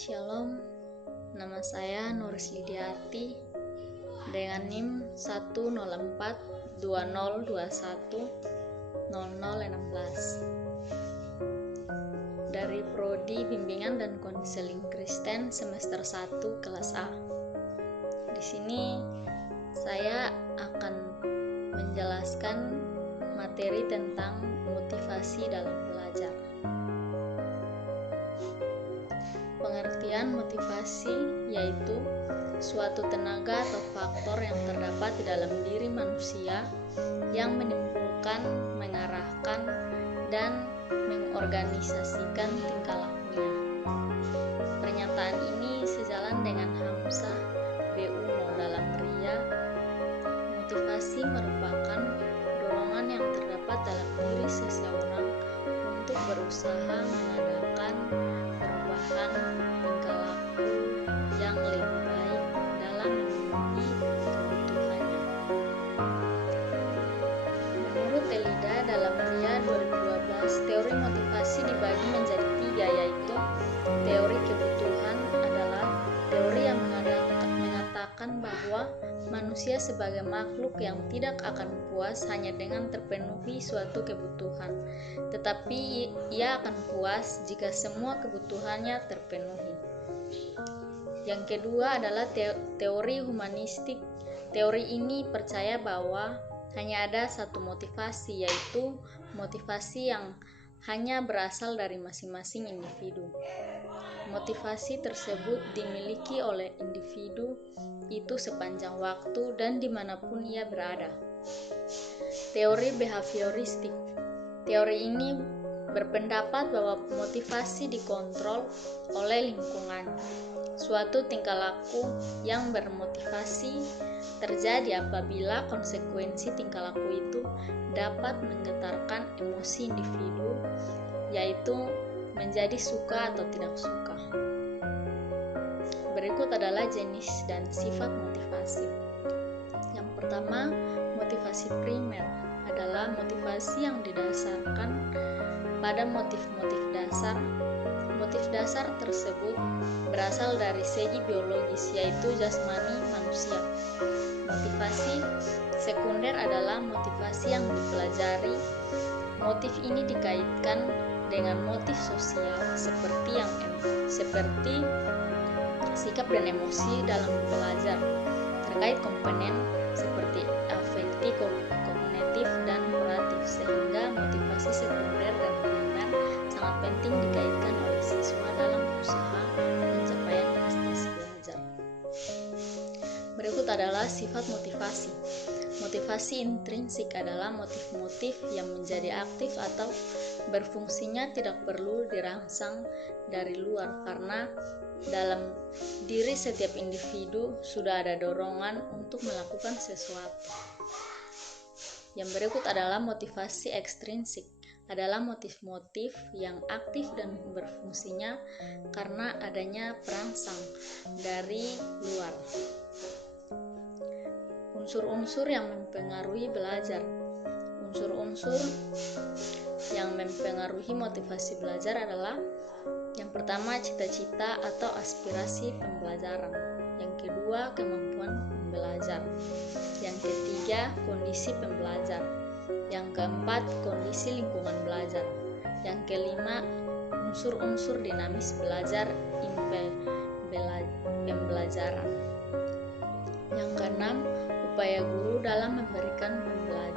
Shalom, nama saya Nuris Lidiati dengan NIM 10420210016 dari Prodi Bimbingan dan Konseling Kristen semester 1 kelas A. Di sini saya akan menjelaskan materi tentang motivasi dalam belajar. Pengertian motivasi yaitu suatu tenaga atau faktor yang terdapat di dalam diri manusia yang menimbulkan, mengarahkan, dan mengorganisasikan tingkah lakunya. Pernyataan ini sejalan dengan Hamzah BU dalam Ria. Motivasi merupakan dorongan yang terdapat dalam diri seseorang untuk berusaha mengadakan perubahan tingkah laku yang lebih baik dalam memenuhi kebutuhannya. Menurut Elida dalam Ria 2012, teori motivasi dibagi menjadi 3, yaitu teori kebutuhan adalah teori yang mengatakan bahwa manusia sebagai makhluk yang tidak akan puas hanya dengan terpenuhi suatu kebutuhan, tetapi ia akan puas jika semua kebutuhannya terpenuhi. Yang kedua adalah teori humanistik. Teori ini percaya bahwa hanya ada satu motivasi, yaitu motivasi yang hanya berasal dari masing-masing individu. Motivasi tersebut dimiliki oleh individu itu sepanjang waktu dan dimanapun ia berada. Teori behavioristik. Teori ini berpendapat bahwa motivasi dikontrol oleh lingkungan. Suatu tingkah laku yang bermotivasi terjadi apabila konsekuensi tingkah laku itu dapat menggetarkan emosi individu, yaitu menjadi suka atau tidak suka. Berikut adalah jenis dan sifat motivasi. Yang pertama, motivasi primer adalah motivasi yang didasarkan pada motif-motif dasar. Motif dasar tersebut berasal dari segi biologis, yaitu jasmani manusia. Motivasi sekunder adalah motivasi yang dipelajari. Motif ini dikaitkan dengan motif sosial seperti sikap dan emosi dalam belajar, terkait komponen seperti afektif, kognitif, dan kuratif, sehingga motivasi sekunder dan primer sangat penting dikaitkan oleh siswa dalam usaha pencapaian prestasi belajar. Berikut adalah sifat motivasi. Motivasi intrinsik adalah motif-motif yang menjadi aktif atau berfungsinya tidak perlu dirangsang dari luar, karena dalam diri setiap individu sudah ada dorongan untuk melakukan sesuatu. Yang berikut adalah motivasi ekstrinsik, adalah motif-motif yang aktif dan berfungsinya karena adanya perangsang dari luar. Unsur-unsur yang mempengaruhi belajar. Unsur-unsur yang mempengaruhi motivasi belajar adalah: yang pertama, cita-cita atau aspirasi pembelajaran. Yang kedua, kemampuan pembelajar. Yang ketiga, kondisi pembelajar. Yang keempat, kondisi lingkungan belajar. Yang kelima, unsur-unsur dinamis belajar, pembelajaran. Yang keenam, upaya guru dalam memberikan pembelajaran.